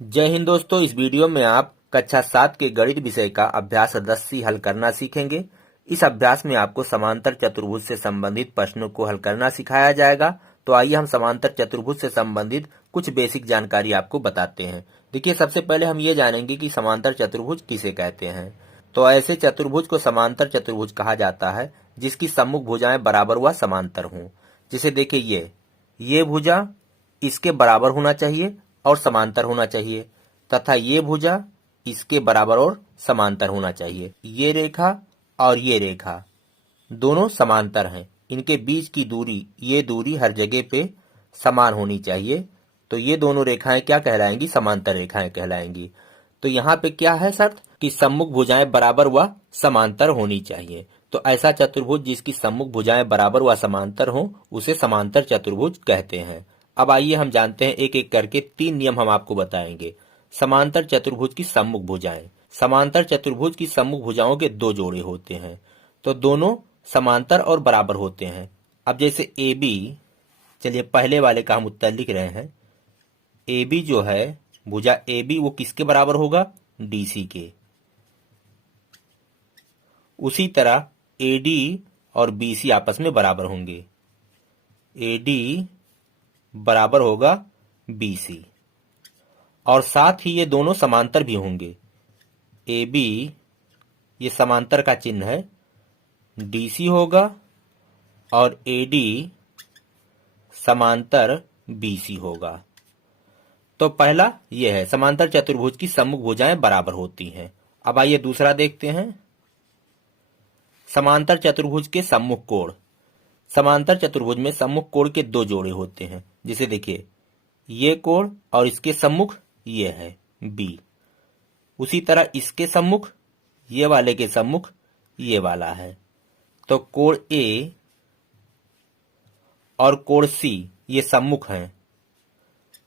जय हिंद दोस्तों। इस वीडियो में आप कक्षा 7 के गणित विषय का अभ्यास 10C हल करना सीखेंगे। इस अभ्यास में आपको समांतर चतुर्भुज से संबंधित प्रश्नों को हल करना सिखाया जाएगा। तो आइए हम समांतर चतुर्भुज से संबंधित कुछ बेसिक जानकारी आपको बताते हैं। देखिए, सबसे पहले हम ये जानेंगे कि समांतर चतुर्भुज किसे कहते हैं। तो ऐसे चतुर्भुज को समांतर चतुर्भुज कहा जाता है जिसकी सम्मुख भुजाएं बराबर व समांतर हों। जैसे देखिए, ये भुजा इसके बराबर होना चाहिए और समांतर होना चाहिए, तथा ये भुजा इसके बराबर और समांतर होना चाहिए। ये रेखा और ये रेखा दोनों समांतर हैं। इनके बीच की दूरी, ये दूरी हर जगह पे समान होनी चाहिए। तो ये दोनों रेखाएं क्या कहलाएंगी? समांतर रेखाएं कहलाएंगी। तो यहाँ पे क्या है शर्त कि सम्मुख भुजाएं बराबर व समांतर होनी चाहिए। तो ऐसा चतुर्भुज जिसकी सम्मुख भुजाएं बराबर व समांतर हो उसे समांतर चतुर्भुज कहते हैं। अब आइए हम जानते हैं एक एक करके 3 नियम हम आपको बताएंगे। समांतर चतुर्भुज की सम्मुख भुजाएं। समांतर चतुर्भुज की सम्मुख भुजाओं के 2 जोड़े होते हैं, तो दोनों समांतर और बराबर होते हैं। अब जैसे ए बी, चलिए पहले वाले का हम उत्तर लिख रहे हैं। ए बी जो है, भुजा ए बी वो किसके बराबर होगा? डी सी के। उसी तरह ए डी और बी सी आपस में बराबर होंगे। ए डी बराबर होगा बी सी, और साथ ही ये दोनों समांतर भी होंगे। ए बी ये समांतर का चिन्ह है, डी सी होगा, और ए डी समांतर बी सी होगा। तो पहला ये है, समांतर चतुर्भुज की सम्मुख भुजाएं बराबर होती हैं। अब आइए दूसरा देखते हैं, समांतर चतुर्भुज के सम्मुख कोण। समांतर चतुर्भुज में सम्मुख कोण के 2 जोड़े होते हैं। जैसे देखिए, ये कोण और इसके सम्मुख ये है बी। उसी तरह इसके सम्मुख, ये वाले के सम्मुख ये वाला है। तो कोण ए और कोण सी ये सम्मुख हैं,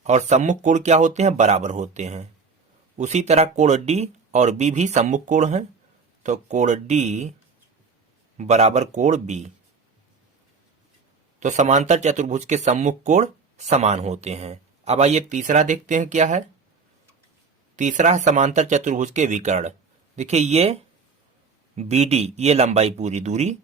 और सम्मुख कोण क्या होते हैं? बराबर होते हैं। उसी तरह कोण डी और बी भी सम्मुख कोण हैं, तो कोण डी बराबर कोण बी। तो समांतर चतुर्भुज के सम्मुख कोण समान होते हैं। अब आइए तीसरा देखते हैं क्या है। तीसरा है समांतर चतुर्भुज के विकर्ण। देखिए, ये बी डी ये लंबाई पूरी दूरी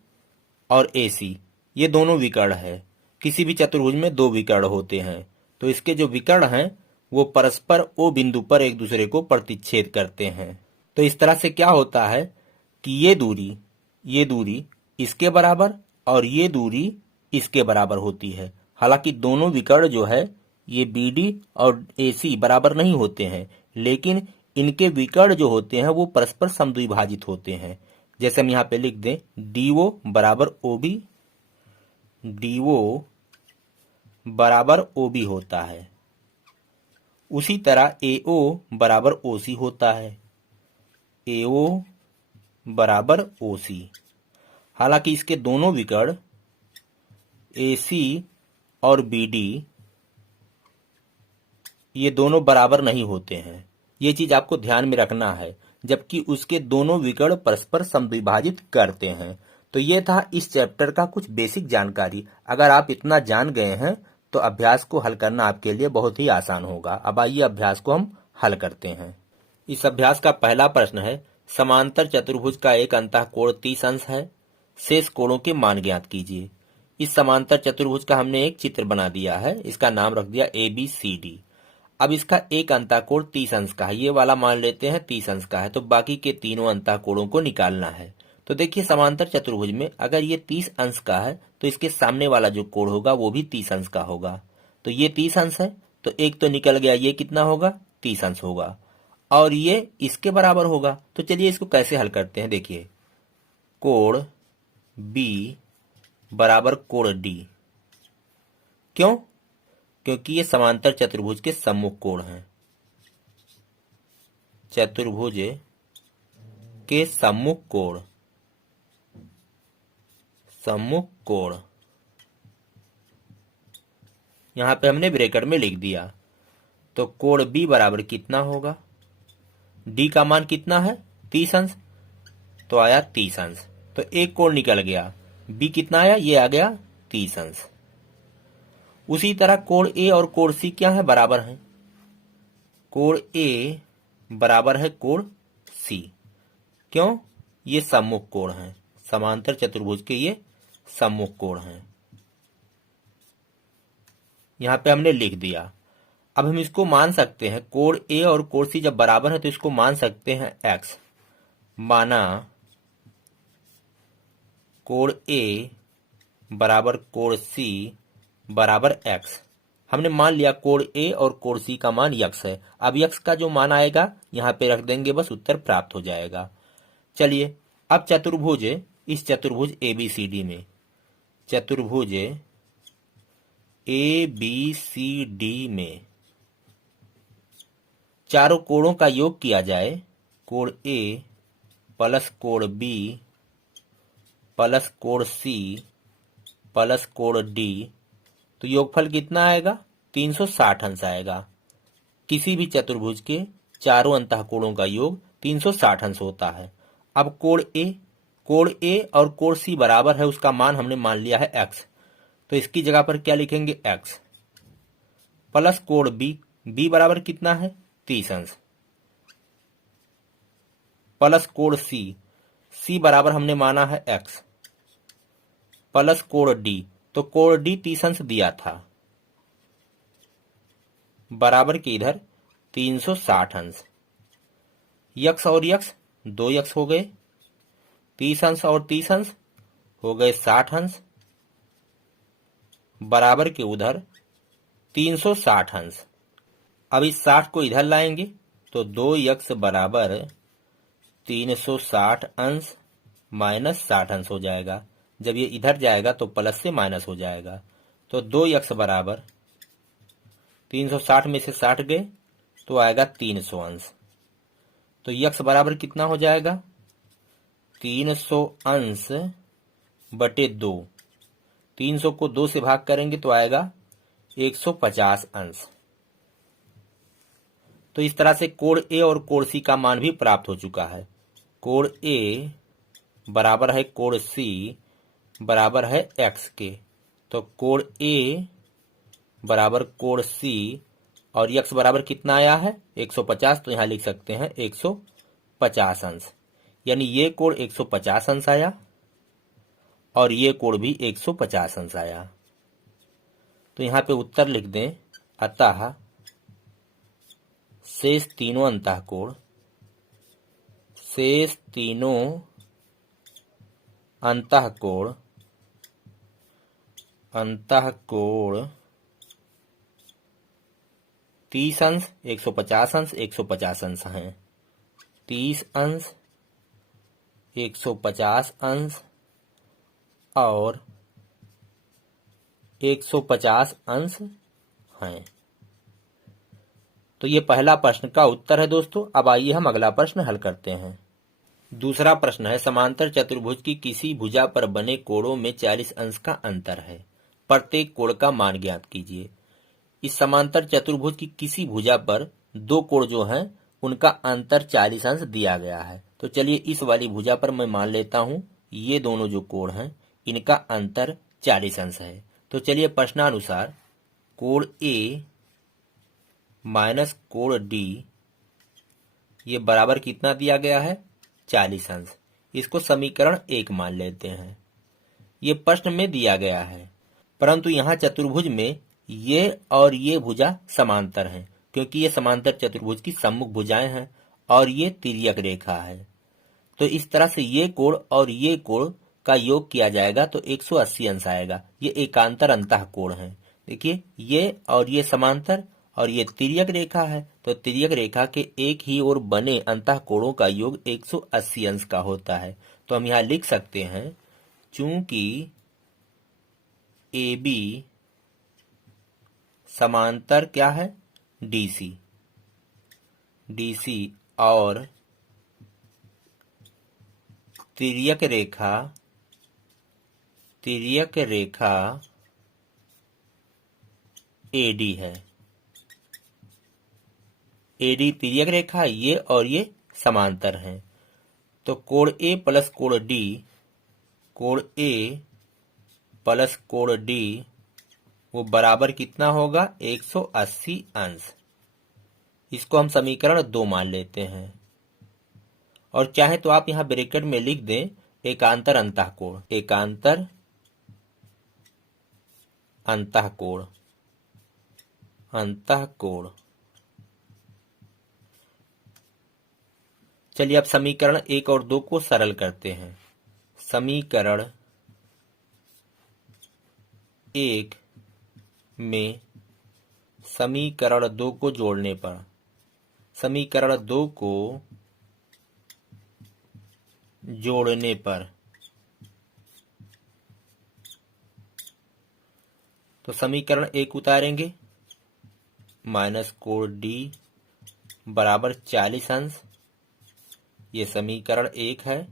और ए सी ये दोनों विकर्ण है। किसी भी चतुर्भुज में 2 विकर्ण होते हैं, तो इसके जो विकर्ण हैं वो परस्पर ओ बिंदु पर एक दूसरे को प्रतिच्छेद करते हैं। तो इस तरह से क्या होता है कि ये दूरी इसके बराबर और ये दूरी इसके बराबर होती है। हालांकि दोनों विकर्ण जो है ये बी डी और ए सी बराबर नहीं होते हैं, लेकिन इनके विकर्ण जो होते हैं वो परस्पर समद्विभाजित होते हैं। जैसे हम यहाँ पे लिख दें, डी ओ बराबर ओ बी, डी ओ बराबर ओ बी होता है। उसी तरह ए ओ बराबर ओ सी होता है, ए ओ बराबर ओ सी। हालांकि इसके दोनों विकर्ण ए सी और बी डी ये दोनों बराबर नहीं होते हैं। ये चीज आपको ध्यान में रखना है, जबकि उसके दोनों विकर्ण परस्पर समद्विभाजित करते हैं। तो ये था इस चैप्टर का कुछ बेसिक जानकारी। अगर आप इतना जान गए हैं तो अभ्यास को हल करना आपके लिए बहुत ही आसान होगा। अब आइए अभ्यास को हम हल करते हैं। इस अभ्यास का पहला प्रश्न है, समांतर चतुर्भुज का एक अंतःकोण 30 अंश है, शेष कोणों के मान ज्ञात कीजिए। इस समांतर चतुर्भुज का हमने एक चित्र बना दिया है, इसका नाम रख दिया ए बी सी डी। अब इसका एक अंतःकोण 30 अंश का है, ये वाला मान लेते हैं 30 अंश का है, तो बाकी के तीनों अंतःकोणों को निकालना है। तो देखिए, समांतर चतुर्भुज में अगर ये 30 अंश का है तो इसके सामने वाला जो कोण होगा वो भी 30 अंश का होगा। तो ये 30 अंश है, तो एक तो निकल गया, ये कितना होगा? 30 अंश होगा, और ये इसके बराबर होगा। तो चलिए इसको कैसे हल करते हैं। देखिए, कोण बी बराबर कोण डी। क्यों? क्योंकि ये समांतर चतुर्भुज के सम्मुख कोण हैं। चतुर्भुज के सम्मुख कोण, सम्मुख कोण यहां पे हमने ब्रैकेट में लिख दिया। तो कोण बी बराबर कितना होगा? डी का मान कितना है? 30 अंश, तो आया 30 अंश। तो एक कोण निकल गया, बी कितना आया? ये आ गया 30 अंश। उसी तरह कोण ए और कोण सी क्या है? बराबर हैं। कोण ए बराबर है कोण सी। क्यों? ये सम्मुख कोण है, समांतर चतुर्भुज के ये सम्मुख कोण हैं। यहां पे हमने लिख दिया। अब हम इसको मान सकते हैं, कोण ए और कोण सी जब बराबर है तो इसको मान सकते हैं एक्स। माना कोण ए बराबर कोण सी बराबर एक्स। हमने मान लिया कोण ए और कोण सी का मान यक्स है। अब यक्स का जो मान आएगा यहां पे रख देंगे, बस उत्तर प्राप्त हो जाएगा। चलिए अब चतुर्भुज, इस चतुर्भुज ABCD में, चतुर्भुज ABCD में चारों कोणों का योग किया जाए, कोण ए प्लस कोण बी प्लस कोण सी प्लस कोण डी, तो योगफल कितना आएगा? 360 अंश आएगा। किसी भी चतुर्भुज के चारों अंतःकोणों का योग 360 अंश होता है। अब कोण ए और कोण सी बराबर है, उसका मान हमने मान लिया है एक्स, तो इसकी जगह पर क्या लिखेंगे? एक्स प्लस कोण बी बराबर कितना है? 30 अंश, प्लस कोण सी बराबर हमने माना है एक्स, प्लस कोण डी, तो कोण डी 30 अंश दिया था, बराबर के इधर 360 अंश। यक्स और यक्स 2 यक्स हो गए, 30 अंश और 30 अंश हो गए 60 अंश, बराबर के उधर 360 अंश। अब इस 60 को इधर लाएंगे तो 2 यक्स बराबर 360 अंश माइनस 60 अंश हो जाएगा। जब ये इधर जाएगा तो प्लस से माइनस हो जाएगा, तो 2 यक्स बराबर 360 में से 60 गए तो आएगा 300 अंश। तो यक्स बराबर कितना हो जाएगा? 300 अंश बटे 2। 300 को 2 से भाग करेंगे तो आएगा 150 अंश। तो इस तरह से कोण ए और कोण सी का मान भी प्राप्त हो चुका है। कोण ए बराबर है कोण सी बराबर है एक्स के, तो कोण ए बराबर कोण सी और यक्स बराबर कितना आया है? 150, तो यहां लिख सकते हैं 150 अंश। यानी ये कोण 150 अंश आया और ये कोण भी 150 अंश आया। तो यहां पे उत्तर लिख दें, अतः शेष तीनों अंतःकोण, शेष तीनों अंतःकोण 30 अंश 150 अंश 150 अंश हैं। 30 अंश 150 अंश और 150 अंश हैं। तो ये पहला प्रश्न का उत्तर है दोस्तों। अब आइए हम अगला प्रश्न हल करते हैं। दूसरा प्रश्न है, समांतर चतुर्भुज की किसी भुजा पर बने कोणों में 40 अंश का अंतर है, प्रत्येक कोण का मान ज्ञात कीजिए। इस समांतर चतुर्भुज की किसी भुजा पर दो कोण जो हैं उनका अंतर 40 अंश दिया गया है। तो चलिए इस वाली भुजा पर मैं मान लेता हूं ये दोनों जो कोण हैं इनका अंतर 40 अंश है। तो चलिए प्रश्नानुसार कोण ए माइनस कोण डी ये बराबर कितना दिया गया है? 40 अंश। इसको समीकरण 1 मान लेते हैं। ये प्रश्न में दिया गया है, परंतु यहाँ चतुर्भुज में ये और ये भुजा समांतर हैं, क्योंकि ये समांतर चतुर्भुज की सम्मुख भुजाएं हैं और ये तिर्यक रेखा है। तो इस तरह से ये कोण और ये कोण का योग किया जाएगा तो 180 अंश आएगा। ये एकांतर अंतःकोण है। देखिए ये और ये समांतर और ये तिर्यक रेखा है, तो तिर्यक रेखा के एक ही ओर बने अंतःकोणों का योग 180 अंश का होता है। तो हम यहाँ लिख सकते हैं, चूंकि ए बी समांतर क्या है? डीसी, डीसी और तिर्यक रेखा एडी है। एडी तिर्यक रेखा, ये और ये समांतर हैं। तो कोण ए प्लस कोण डी, कोण ए प्लस कोण डी वो बराबर कितना होगा? 180 अंश। इसको हम समीकरण 2 मान लेते हैं। और चाहे तो आप यहां ब्रैकेट में लिख दें एकांतर अंतःकोण, एकांतर अंतःकोण, अंतःकोण। चलिए अब समीकरण 1 और 2 को सरल करते हैं। समीकरण 1 में समीकरण 2 को जोड़ने पर, समीकरण 2 को जोड़ने पर, तो समीकरण 1 उतारेंगे, माइनस कोण डी बराबर 40 अंश, ये समीकरण 1 है।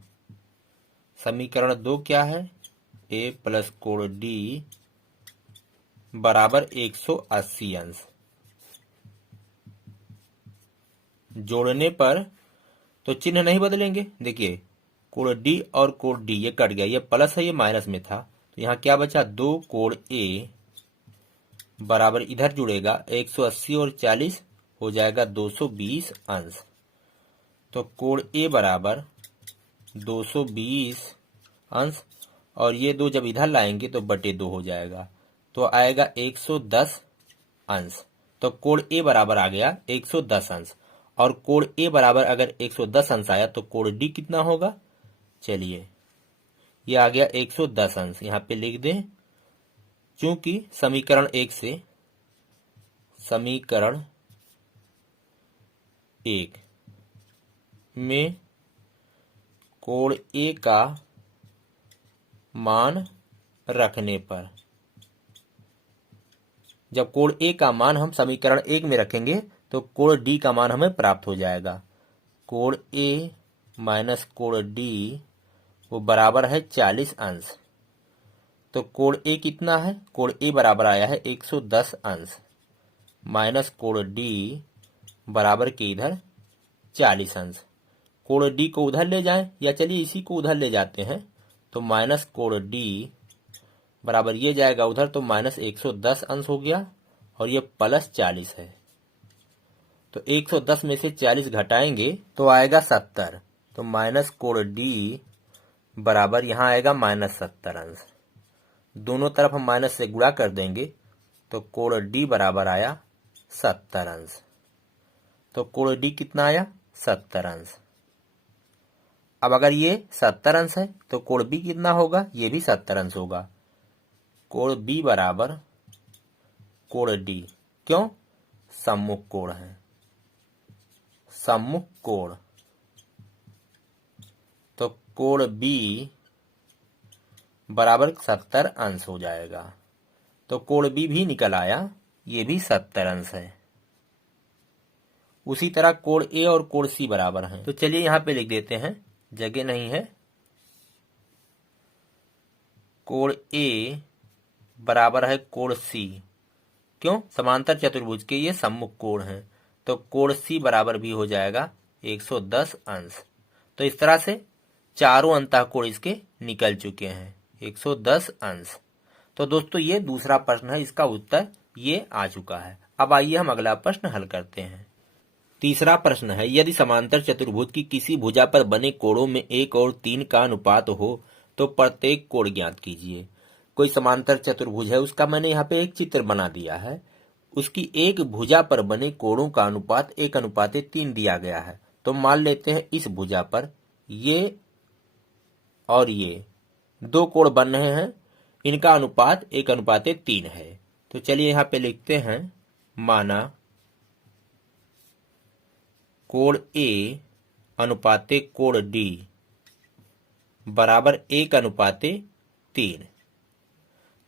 समीकरण 2 क्या है, ए प्लस कोण डी बराबर 180 अंश। जोड़ने पर तो चिन्ह नहीं बदलेंगे, देखिए कोण डी और कोण डी ये कट गया, ये प्लस है ये माइनस में था, तो यहाँ क्या बचा, 2 कोण ए बराबर इधर जुड़ेगा 180 और 40 हो जाएगा 220 अंश। तो कोण ए बराबर 220 अंश और ये 2 जब इधर लाएंगे तो बटे 2 हो जाएगा, तो आएगा 110 अंश। तो कोण ए बराबर आ गया 110 अंश, और कोण ए बराबर अगर 110 अंश आया तो कोण डी कितना होगा, चलिए ये आ गया 110 अंश, यहाँ पे लिख दें। चूंकि समीकरण 1 से, समीकरण 1 में कोण ए का मान रखने पर, जब कोण ए का मान हम समीकरण 1 में रखेंगे तो कोण डी का मान हमें प्राप्त हो जाएगा। कोण ए माइनस कोण डी वो बराबर है 40 अंश। तो कोण ए कितना है, कोण ए बराबर आया है 110 अंश, माइनस कोण डी बराबर के इधर 40 अंश। कोण डी को उधर ले जाएं, या चलिए इसी को उधर ले जाते हैं, तो माइनस कोण डी बराबर ये जाएगा उधर, तो माइनस 110 अंश हो गया और ये प्लस 40 है। तो 110 में से 40 घटाएंगे तो आएगा 70, तो माइनस कोण डी बराबर यहाँ आएगा माइनस 70 अंश। दोनों तरफ हम माइनस से गुणा कर देंगे तो कोण डी बराबर आया 70 अंश। तो कोण डी कितना आया, 70 अंश। अब अगर ये 70 अंश है तो कोण बी कितना होगा, ये भी 70 अंश होगा। कोण बी बराबर कोण डी, क्यों, सम्मुख कोण है, सम्मुख कोण। तो कोण बी बराबर 70 अंश हो जाएगा। तो कोण बी भी निकल आया, ये भी 70 अंश है। उसी तरह कोण ए और कोण सी बराबर हैं, तो चलिए यहां पे लिख देते हैं, जगह नहीं है। कोण ए बराबर है कोण सी, क्यों, समांतर चतुर्भुज के ये सम्मुख कोण हैं, तो कोण सी बराबर भी हो जाएगा 110 अंश। तो इस तरह से चारों अंतःकोण इसके निकल चुके हैं 110 अंश। तो दोस्तों ये दूसरा प्रश्न है, इसका उत्तर ये आ चुका है। अब आइए हम अगला प्रश्न हल करते हैं। तीसरा प्रश्न है, यदि समांतर चतुर्भुज की किसी भुजा पर बने कोणों में 1 और 3 का अनुपात हो तो प्रत्येक कोण ज्ञात कीजिए। कोई समांतर चतुर्भुज है, उसका मैंने यहाँ पे एक चित्र बना दिया है, उसकी एक भुजा पर बने कोणों का अनुपात 1:3 दिया गया है। तो मान लेते हैं इस भुजा पर ये और ये 2 कोण बन रहे हैं, इनका अनुपात 1:3 है। तो चलिए यहाँ पे लिखते हैं, माना कोण ए अनुपाते कोण डी बराबर 1:3।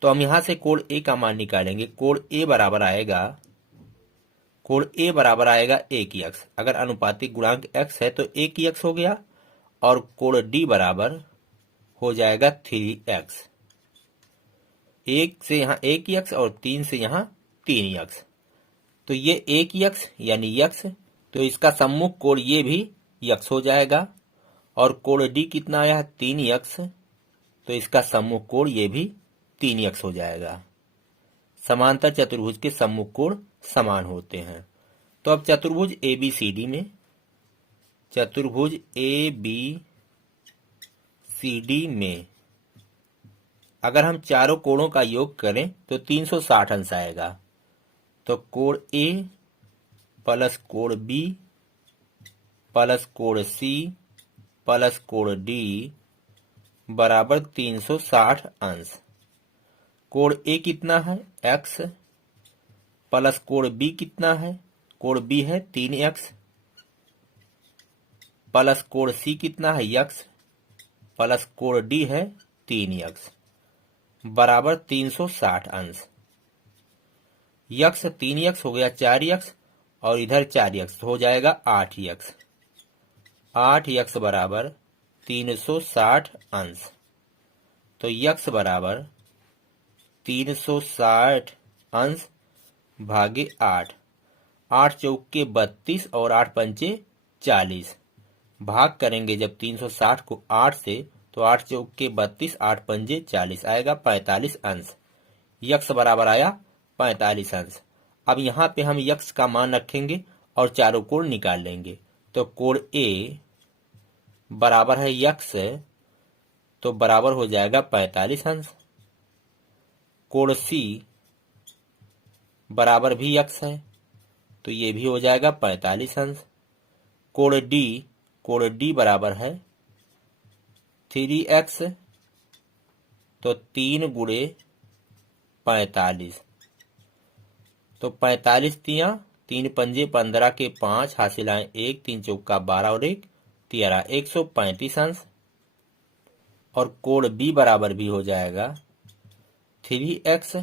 तो हम यहां से कोण ए का मान निकालेंगे। कोण ए बराबर आएगा, कोण ए बराबर आएगा 1x, अगर अनुपातिक गुणांक x है तो 1x हो गया, और कोण डी बराबर हो जाएगा 3x। 1 से यहाँ 1x और 3 से यहाँ 3x, तो ये 1x यानी x, तो इसका सम्मुख कोण ये भी x हो जाएगा, और कोण डी कितना आया है 3x, तो इसका सम्मुख कोण ये भी 3x हो जाएगा। समांतर चतुर्भुज के सम्मुख कोण समान होते हैं। तो अब चतुर्भुज ABCD में, चतुर्भुज ABCD में अगर हम चारों कोणों का योग करें तो 360 अंश आएगा। तो कोण A प्लस कोण B प्लस कोण C प्लस कोण D बराबर 360 अंश। कोण A कितना है? x प्लस कोण B कितना है? कोण B है 3x प्लस कोण C कितना है? x प्लस कोण D है 3x बराबर 360 अंश। यक्स 3x हो गया 4x और इधर 4x हो जाएगा 8x। 8x बराबर 360 अंश। तो यक्स बराबर 360 अंश भागे 8। 8 चौके 32 और 8 पंचे 40। भाग करेंगे जब 360 को 8 से तो 8 चौके 32, 8 पंजे 40 आएगा 45 अंश। यक्स बराबर आया 45 अंश। अब यहाँ पे हम यक्स का मान रखेंगे और चारों कोण निकाल लेंगे। तो कोण A बराबर है यक्स, तो बराबर हो जाएगा 45 अंश। कोण C बराबर भी यक्स है, तो ये भी हो जाएगा 45 अंश। कोण D बराबर है 3x, तो 3 गुणे 45, तो 45 तिया 3 पंजे 15 के 5 हासिल आए 1, 3 चौका 12 और 1 13, 135 अंश। और कोण B बराबर भी हो जाएगा 3x,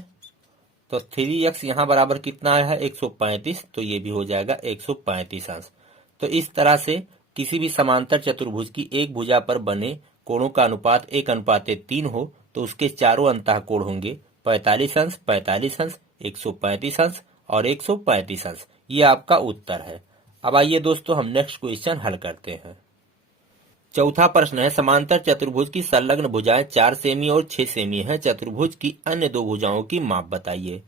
तो 3x यहाँ बराबर कितना आया है 135, तो ये भी हो जाएगा 135 अंश। तो इस तरह से किसी भी समांतर चतुर्भुज की एक भुजा पर बने कोणों का अनुपात 1:3 हो तो उसके चारों अंतः कोण होंगे 45 अंश, 45 अंश, 135 अंश और 135 अंश। ये आपका उत्तर है। अब आइए दोस्तों हम नेक्स्ट क्वेश्चन हल करते हैं। चौथा प्रश्न है, समांतर चतुर्भुज की संलग्न भुजाएं 4 सेमी और 6 सेमी है। चतुर्भुज की अन्य दो भुजाओं की माप बताइए।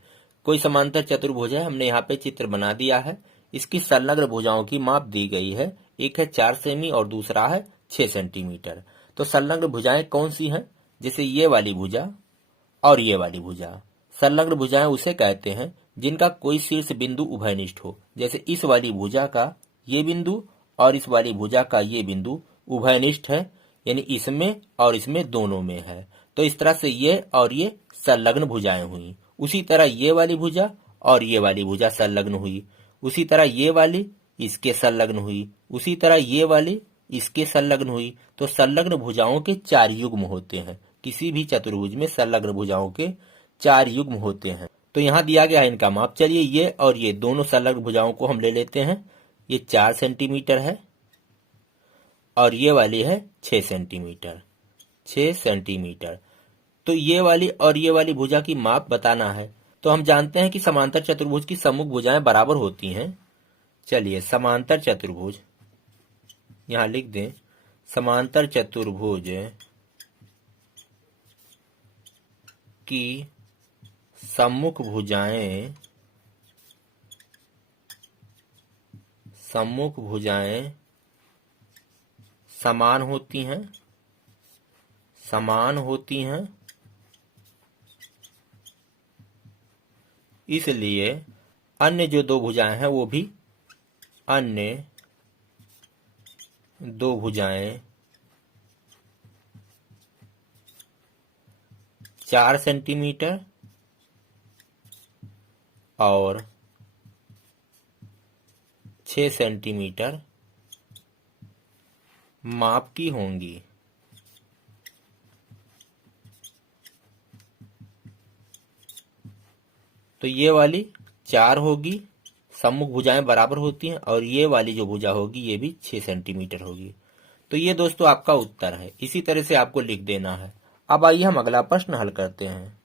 कोई समांतर चतुर्भुज है, हमने यहाँ पे चित्र बना दिया है। इसकी संलग्न भुजाओं की माप दी गई है। एक है 4 सेमी और दूसरा है 6 सेंटीमीटर। तो संलग्न भुजाएं कौन सी हैं? जैसे ये वाली भुजा और ये वाली भुजा। संलग्न भुजाएं उसे कहते हैं जिनका कोई शीर्ष बिंदु उभयनिष्ठ हो। जैसे इस वाली भुजा का ये बिंदु और इस वाली भुजा का ये बिंदु उभयनिष्ठ है, यानी इसमें और इसमें दोनों में है। तो इस तरह से ये और ये संलग्न भुजाएं हुई। उसी तरह ये वाली भुजा और ये वाली भुजा संलग्न हुई। उसी तरह ये वाली इसके संलग्न हुई। उसी तरह ये वाली इसके संलग्न हुई। तो संलग्न भुजाओं के 4 युग्म होते हैं। किसी भी चतुर्भुज में संलग्न भुजाओं के 4 युग्म होते हैं। तो यहाँ दिया गया है इनका माप। चलिए ये और ये दोनों संलग्न भुजाओं को हम ले लेते हैं। ये 4 सेंटीमीटर है और ये वाली है 6 सेंटीमीटर। 6 सेंटीमीटर। तो ये वाली और ये वाली भुजा की माप बताना है। तो हम जानते हैं कि समांतर चतुर्भुज की सम्मुख भुजाएं बराबर होती हैं। चलिए समांतर चतुर्भुज यहां लिख दें। समांतर चतुर्भुज की सम्मुख भुजाएं समान होती हैं। इसलिए अन्य जो दो भुजाएं हैं वो भी अन्य दो भुजाएं 4 सेंटीमीटर और 6 सेंटीमीटर माप की होंगी। तो ये वाली 4 होगी, सम्मुख भुजाएं बराबर होती हैं, और ये वाली जो भुजा होगी ये भी 6 सेंटीमीटर होगी। तो ये दोस्तों आपका उत्तर है। इसी तरह से आपको लिख देना है। अब आइए हम अगला प्रश्न हल करते हैं।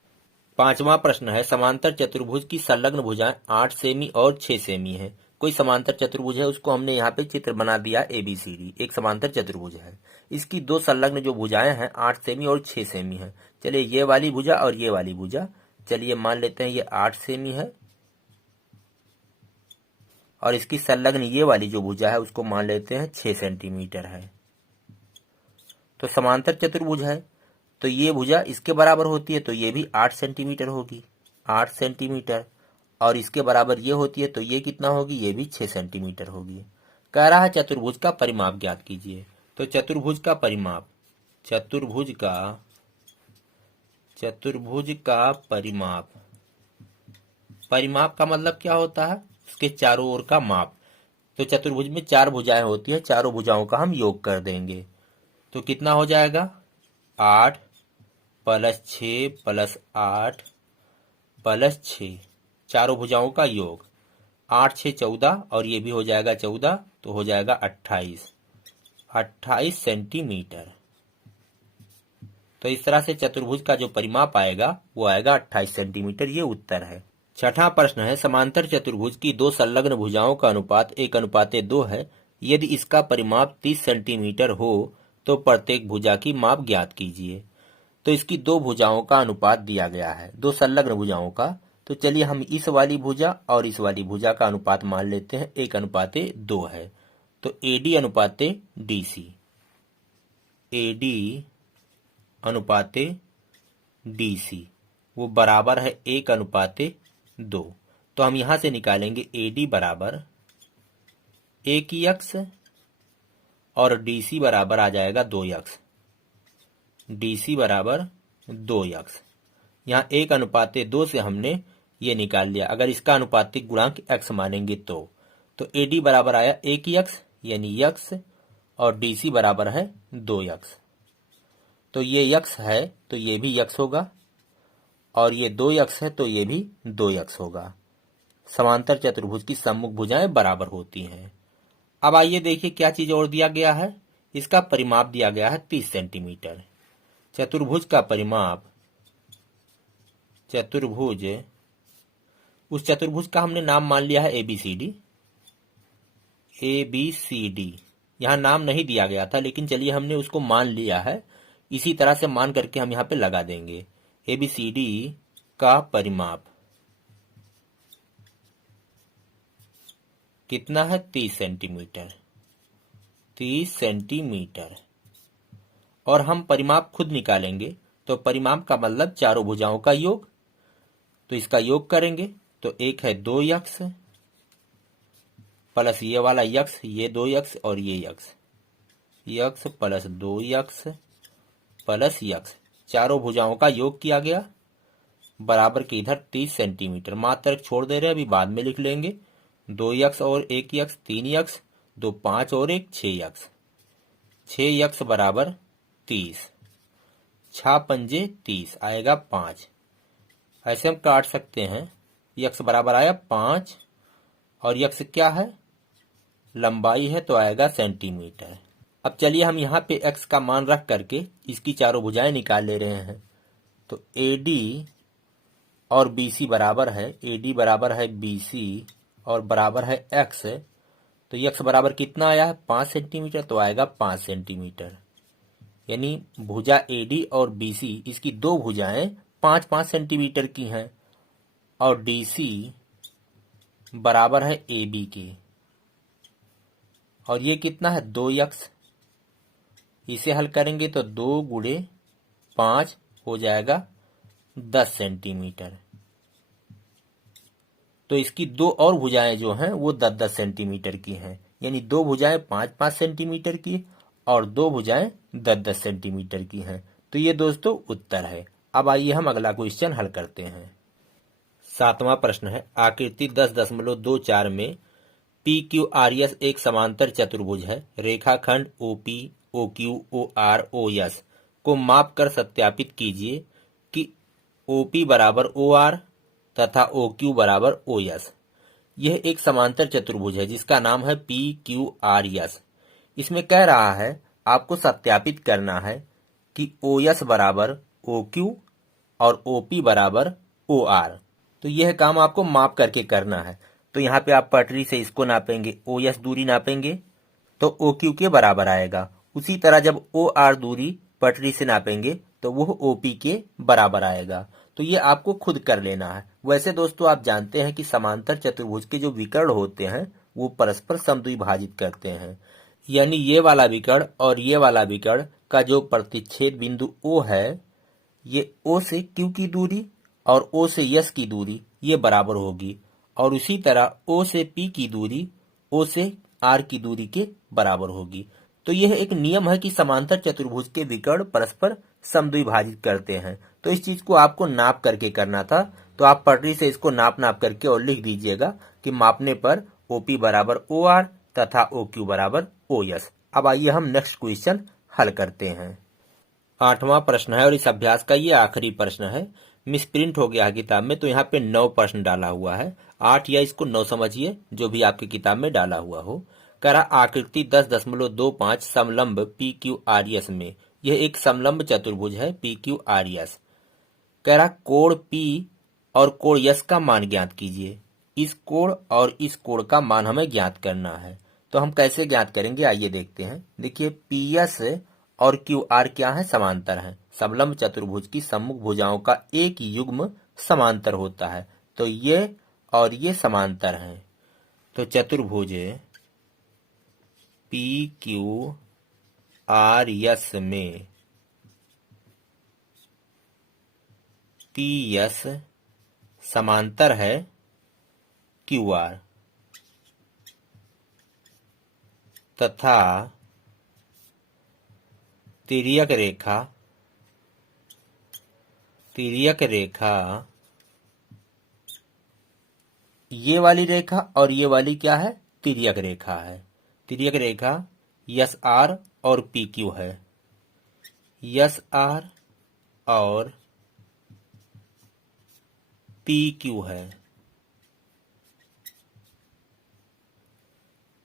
5वां प्रश्न है, समांतर चतुर्भुज की संलग्न भुजाएं 8 सेमी और 6 सेमी है। कोई समांतर चतुर्भुज है, उसको हमने यहाँ पे चित्र बना दिया ABCD। एक समांतर चतुर्भुज है। इसकी दो संलग्न जो भुजाएं हैं 8 सेमी और 6 सेमी है। चलिए ये वाली भुजा और ये वाली भुजा, चलिए मान लेते हैं ये 8 सेमी है और इसकी संलग्न ये वाली जो भुजा है उसको मान लेते हैं 6 सेंटीमीटर है। तो समांतर चतुर्भुज है तो ये भुजा इसके बराबर होती है तो ये भी 8 सेंटीमीटर होगी, 8 सेंटीमीटर, और इसके बराबर ये होती है तो ये कितना होगी, ये भी 6 सेंटीमीटर होगी। कह रहा है चतुर्भुज का परिमाप ज्ञात कीजिए। तो चतुर्भुज का परिमाप, चतुर्भुज का परिमाप, परिमाप का मतलब क्या होता है, उसके चारों ओर का माप। तो चतुर्भुज में 4 भुजाएं होती है, चारों भुजाओं का हम योग कर देंगे तो कितना हो जाएगा, 8 + 6 + 8 + 6, चारों भुजाओं का योग, 8 6 14 और ये भी हो जाएगा 14 तो हो जाएगा 28 सेंटीमीटर। तो इस तरह से चतुर्भुज का जो परिमाप आएगा वो आएगा 28 सेंटीमीटर। ये उत्तर है। छठा प्रश्न है, समांतर चतुर्भुज की 2 संलग्न भुजाओं का अनुपात 1:2 है। यदि इसका परिमाप 30 सेंटीमीटर हो तो प्रत्येक भुजा की माप ज्ञात कीजिए। तो इसकी 2 भुजाओं का अनुपात दिया गया है, 2 संलग्न भुजाओं का। तो चलिए हम इस वाली भुजा और इस वाली भुजा का अनुपात मान लेते हैं 1:2 है। तो AD अनुपाते DC, AD अनुपाते DC वो बराबर है 1:2। तो हम यहां से निकालेंगे AD बराबर 1x और DC बराबर आ जाएगा 2x, DC बराबर 2x। यहाँ 1:2 से हमने ये निकाल लिया। अगर इसका अनुपातिक गुणांक x मानेंगे तो AD बराबर आया 1x यानी x और DC बराबर है 2x। तो ये x है तो ये भी x होगा और ये 2x है तो ये भी 2x होगा। समांतर चतुर्भुज की सम्मुख भुजाएं बराबर होती हैं। अब आइए देखिए क्या चीज और दिया गया है। इसका परिमाप दिया गया है 30 सेंटीमीटर। चतुर्भुज का परिमाप, चतुर्भुज, उस चतुर्भुज का हमने नाम मान लिया है ABCD। यहाँ नाम नहीं दिया गया था लेकिन चलिए हमने उसको मान लिया है, इसी तरह से मान करके हम यहाँ पे लगा देंगे। ABCD का परिमाप कितना है, 30 सेंटीमीटर, 30 सेंटीमीटर। और हम परिमाप खुद निकालेंगे तो परिमाप का मतलब चारों भुजाओं का योग। तो इसका योग करेंगे तो एक है 2x प्लस ये वाला x, ये 2x और ये x plus 2x plus x, चारों भुजाओं का योग किया गया बराबर के इधर 30 सेंटीमीटर। मात्र छोड़ दे रहे हैं, अभी बाद में लिख लेंगे। 2x और 1x 3x, 2 5 और 1 6x, 6x बराबर 30, 6 पंजे 30 आएगा 5। ऐसे हम काट सकते हैं। x बराबर आया 5 और x क्या है, लंबाई है तो आएगा सेंटीमीटर। अब चलिए हम यहाँ पे x का मान रख करके इसकी चारों भुजाएं निकाल ले रहे हैं। तो AD और BC बराबर है, AD बराबर है BC और बराबर है x। तो x बराबर कितना आया है, 5 सेंटीमीटर, तो आएगा 5 सेंटीमीटर। यानी भुजा AD और BC, इसकी 2 भुजाएं 5-5 सेंटीमीटर की हैं और DC बराबर है AB के। और ये कितना है, 2x। इसे हल करेंगे तो 2 गुणे 5 हो जाएगा 10 सेंटीमीटर। तो इसकी 2 और भुजाएं जो हैं वो 10-10 सेंटीमीटर की हैं। यानी 2 भुजाएं 5-5 सेंटीमीटर की और 2 भुजाएं 10-10 सेंटीमीटर की हैं। तो ये दोस्तों उत्तर है। अब आइए हम अगला क्वेश्चन हल करते हैं। 7वां प्रश्न है, आकृति 10.24 में PQRS एक समांतर चतुर्भुज है। रेखाखंड OP, OQ, OR, OS को माप कर सत्यापित कीजिए कि OP बराबर OR तथा OQ बराबर OS। यह एक समांतर चतुर्भुज है जिसका नाम है PQRS। इसमें कह रहा है आपको सत्यापित करना है कि OS बराबर OQ और OP बराबर OR। तो यह काम आपको माप करके करना है। तो यहाँ पे आप पटरी से इसको नापेंगे, OS दूरी नापेंगे तो OQ के बराबर आएगा। उसी तरह जब OR दूरी पटरी से नापेंगे तो वो OP के बराबर आएगा। तो ये आपको खुद कर लेना है। वैसे दोस्तों आप जानते हैं कि समांतर चतुर्भुज के जो विकर्ण होते हैं वो परस्पर समद्विभाजित करते हैं। यानी ये वाला विकर्ण और ये वाला विकर्ण का जो प्रतिच्छेद बिंदु O है, ये O से Q की दूरी और O से S की दूरी ये बराबर होगी, और उसी तरह O से P की दूरी O से R की दूरी के बराबर होगी। तो यह एक नियम है कि समांतर चतुर्भुज के विकर्ण परस्पर समद्विभाजित करते हैं। तो इस चीज को आपको नाप करके करना था, तो आप पटरी से इसको नाप करके और लिख दीजिएगा कि मापने पर OP बराबर OR तथा OQ बराबर OS। अब आइए हम नेक्स्ट क्वेश्चन हल करते हैं। 8वां प्रश्न है और इस अभ्यास का ये आखिरी प्रश्न है। मिसप्रिंट हो गया है किताब में, तो यहाँ पे 9 प्रश्न डाला हुआ है। 8 या इसको 9 समझिए, जो भी आपकी किताब में डाला हुआ हो। कह रहा आकृति 10.25 समलंब PQRS में, यह एक समलंब चतुर्भुज है PQRS। कह रहा कोण P और कोण S का मान ज्ञात कीजिए। इस कोण और इस कोण का मान हमें ज्ञात करना है। तो हम कैसे ज्ञात करेंगे, आइए देखते हैं। देखिए PS और QR क्या है, समांतर है। समलंब चतुर्भुज की सम्मुख भुजाओं का एक युग्म समांतर होता है, तो ये और ये समांतर हैं। तो चतुर्भुज PQRS में PS समांतर है QR तथा तिर्यक रेखा ये वाली रेखा और ये वाली क्या है, तिर्यक रेखा है। तिर्यक रेखा SR और PQ है। SR और PQ है।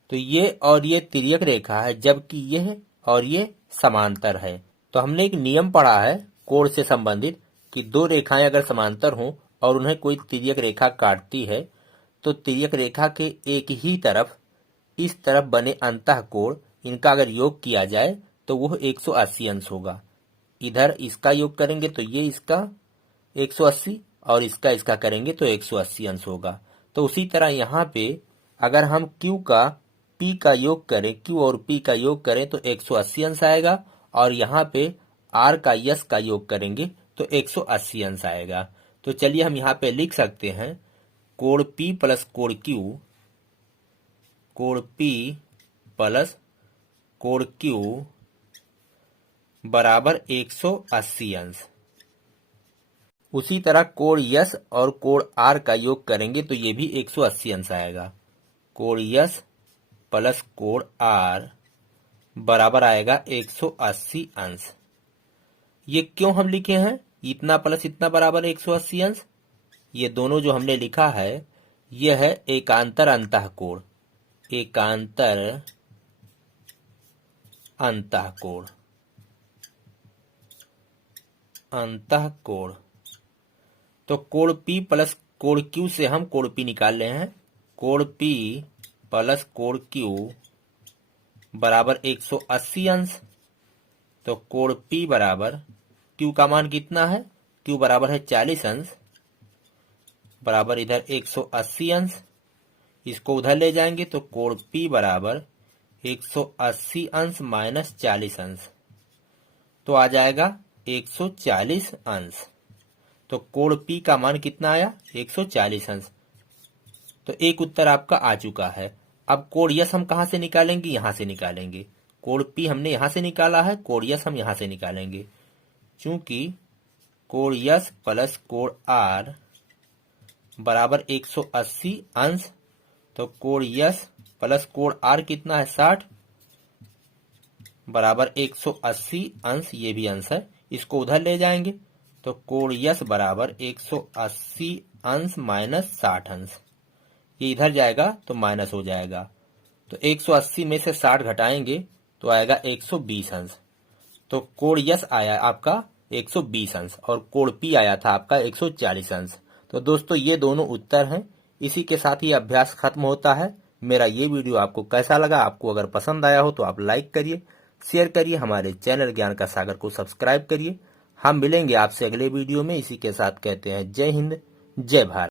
तो ये और ये तिर्यक रेखा है, जबकि यह और ये समांतर है। तो हमने एक नियम पढ़ा है कोण से संबंधित कि दो रेखाएं अगर समांतर हों और उन्हें कोई तिर्यक रेखा काटती है, तो तिर्यक रेखा के एक ही तरफ इस तरफ बने अंतःकोण, इनका अगर योग किया जाए तो वह 180 अंश होगा। इधर इसका योग करेंगे तो ये इसका 180 और इसका करेंगे तो 180 अंश होगा। तो उसी तरह यहाँ पे अगर हम Q का P का योग करें, Q और P का योग करें तो 180 अंश आएगा, और यहाँ पे R का S का योग करेंगे तो 180 अंश आएगा। तो चलिए हम यहाँ पे लिख सकते हैं कोण P प्लस कोण Q, कोण P प्लस कोण Q बराबर 180 अंश। उसी तरह कोण S और कोण R का योग करेंगे तो ये भी 180 अंश आएगा। कोण S प्लस कोण R बराबर आएगा 180 अंश। ये क्यों हम लिखे हैं इतना प्लस इतना बराबर 180 अंश? ये दोनों जो हमने लिखा है यह है एकांतर अंतःकोण, एकांतर अंतःकोण, अंतःकोण। तो कोण P प्लस कोण Q से हम कोण P निकाल रहे हैं। कोण P प्लस कोण Q बराबर 180 अंश। तो कोण P बराबर Q का मान कितना है, Q बराबर है 40 अंश, बराबर इधर 180 अंश। इसको उधर ले जाएंगे तो कोण P बराबर 180 अंश माइनस 40 अंश, तो आ जाएगा 140 अंश। तो कोण P का मान कितना आया, 140 अंश। तो एक उत्तर आपका आ चुका है। अब कोण S हम कहाँ से निकालेंगे, यहाँ से निकालेंगे। कोण P हमने यहाँ से निकाला है, कोण S हम यहाँ से निकालेंगे। चूंकि कोण S प्लस कोण R बराबर 180 अंश, तो कोण S प्लस कोण R कितना है 60, बराबर 180 अंश, ये भी अंश है। इसको उधर ले जाएंगे तो कोण S बराबर 180 अंश माइनस 60 अंश, ये इधर जाएगा तो माइनस हो जाएगा। तो 180 में से 60 घटाएंगे तो आएगा 120 अंश। तो कोण S आया आपका 120 अंश और कोण P आया था आपका 140 अंश। तो दोस्तों ये दोनों उत्तर हैं। इसी के साथ ही अभ्यास खत्म होता है। मेरा ये वीडियो आपको कैसा लगा, आपको अगर पसंद आया हो तो आप लाइक करिए, शेयर करिए, हमारे चैनल ज्ञान का सागर को सब्सक्राइब करिए। हम मिलेंगे आपसे अगले वीडियो में। इसी के साथ कहते हैं जय हिंद, जय भारत।